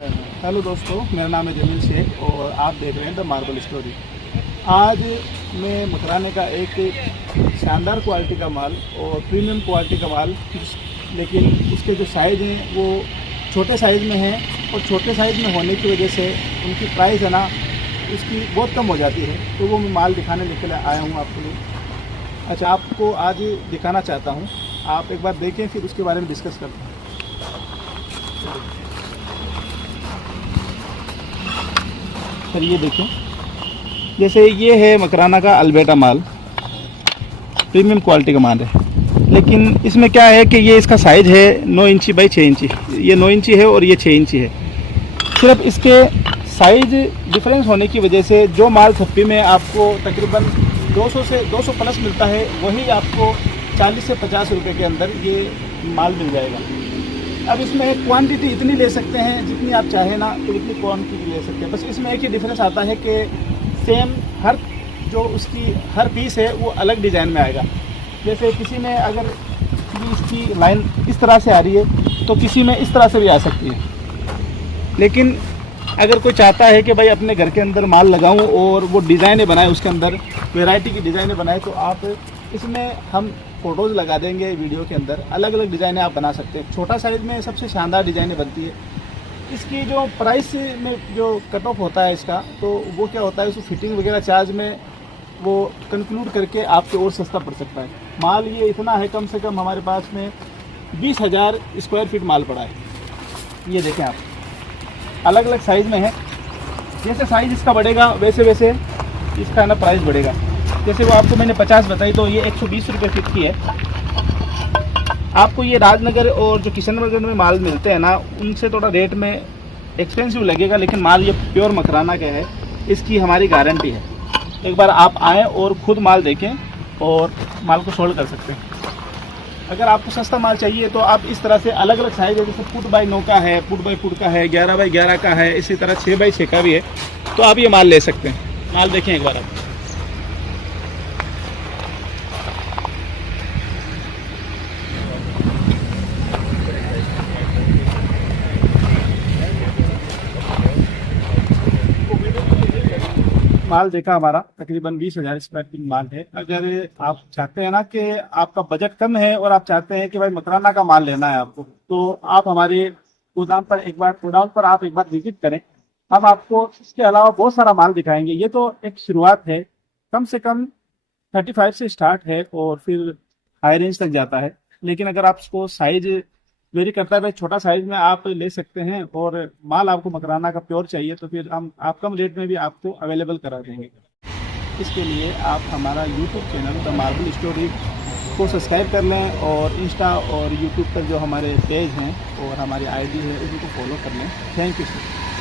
Hello दोस्तों, मेरा नाम है जमील शेख और आप देख रहे हैं द मार्बल स्टोरी। आज मैं मकराने का एक शानदार क्वालिटी का माल और प्रीमियम क्वालिटी का माल, लेकिन उसके जो साइज़ हैं वो छोटे साइज़ में हैं और छोटे साइज़ में होने की वजह से उनकी प्राइस है ना उसकी बहुत कम हो जाती है। तो वो मैं माल दिखाने लेकर आया हूँ आपके लिए। अच्छा, आपको आज दिखाना चाहता हूँ, आप एक बार देखें फिर उसके बारे में डिस्कस करते हैं। सर ये देखें, जैसे ये है मकराना का अल्बेटा माल, प्रीमियम क्वालिटी का माल है। लेकिन इसमें क्या है कि ये इसका साइज़ है 9 इंची बाई 6 इंची। ये 9 इंची है और ये 6 इंची है। सिर्फ इसके साइज़ डिफरेंस होने की वजह से जो माल थप्पी में आपको तकरीबन 200 से 200 प्लस मिलता है, वही आपको 40 से 50 रुपये के अंदर ये माल मिल जाएगा। अब इसमें क्वांटिटी इतनी ले सकते हैं जितनी आप चाहें ना, तो इतनी क्वांटिटी ले सकते हैं। बस इसमें एक ही डिफरेंस आता है कि सेम हर जो उसकी हर पीस है वो अलग डिज़ाइन में आएगा। जैसे किसी में अगर उसकी लाइन इस तरह से आ रही है तो किसी में इस तरह से भी आ सकती है। लेकिन अगर कोई चाहता है कि भाई अपने घर के अंदर माल लगाऊं और वो डिज़ाइनें बनाए, उसके अंदर वैरायटी की डिज़ाइनें बनाए, तो आप इसमें हम फ़ोटोज़ लगा देंगे वीडियो के अंदर। अलग अलग डिज़ाइनें आप बना सकते हैं। छोटा साइज़ में सबसे शानदार डिज़ाइनें बनती है। इसकी जो प्राइस में जो कट ऑफ होता है इसका, तो वो क्या होता है, उसको फिटिंग वगैरह चार्ज में वो कंक्लूड करके आपको और सस्ता पड़ सकता है। माल ये इतना है, कम से कम हमारे पास में 20,000 स्क्वायर फीट माल पड़ा है। ये देखें आप, अलग अलग साइज़ में है। जैसे साइज़ इसका बढ़ेगा वैसे वैसे इसका ना प्राइस बढ़ेगा। जैसे वो आपको मैंने 50 बताई, तो ये 120 रुपये फीट की है। आपको ये राजनगर और जो किशननगर में माल मिलते हैं ना, उनसे थोड़ा रेट में एक्सपेंसिव लगेगा, लेकिन माल ये प्योर मकराना का है। इसकी हमारी गारंटी है। एक बार आप आएँ और ख़ुद माल देखें और माल को सोल्ड कर सकते हैं। अगर आपको सस्ता माल चाहिए तो आप इस तरह से अलग अलग साइज़ है, जैसे फुट बाई 9 का है, फुट बाई फुट का है, 11 बाई 11 का है, इसी तरह 6 बाई 6 का भी है। तो आप ये माल ले सकते हैं। माल देखें एक बार आप। माल देखा हमारा तकरीबन 20,000 स्क्वायर फीट माल है। अगर आप चाहते हैं ना कि आपका बजट कम है और आप चाहते हैं कि भाई मकराना का माल लेना है आपको, तो आप हमारे गोदाम पर एक बार, गोडाउन पर आप एक बार विजिट करें। हम आपको इसके अलावा बहुत सारा माल दिखाएंगे। ये तो एक शुरुआत है, कम से कम 35 से स्टार्ट है और फिर हाई रेंज तक जाता है। लेकिन अगर आप उसको साइज वेरी करता है, भाई छोटा साइज में आप ले सकते हैं और माल आपको मकराना का प्योर चाहिए, तो फिर हम आप कम रेट में भी आपको अवेलेबल करा देंगे। इसके लिए आप हमारा YouTube channel the marble story को सब्सक्राइब कर लें और इंस्टा और यूट्यूब पर जो हमारे पेज हैं और हमारी आईडी है उनको फॉलो कर लें। Thank you sir.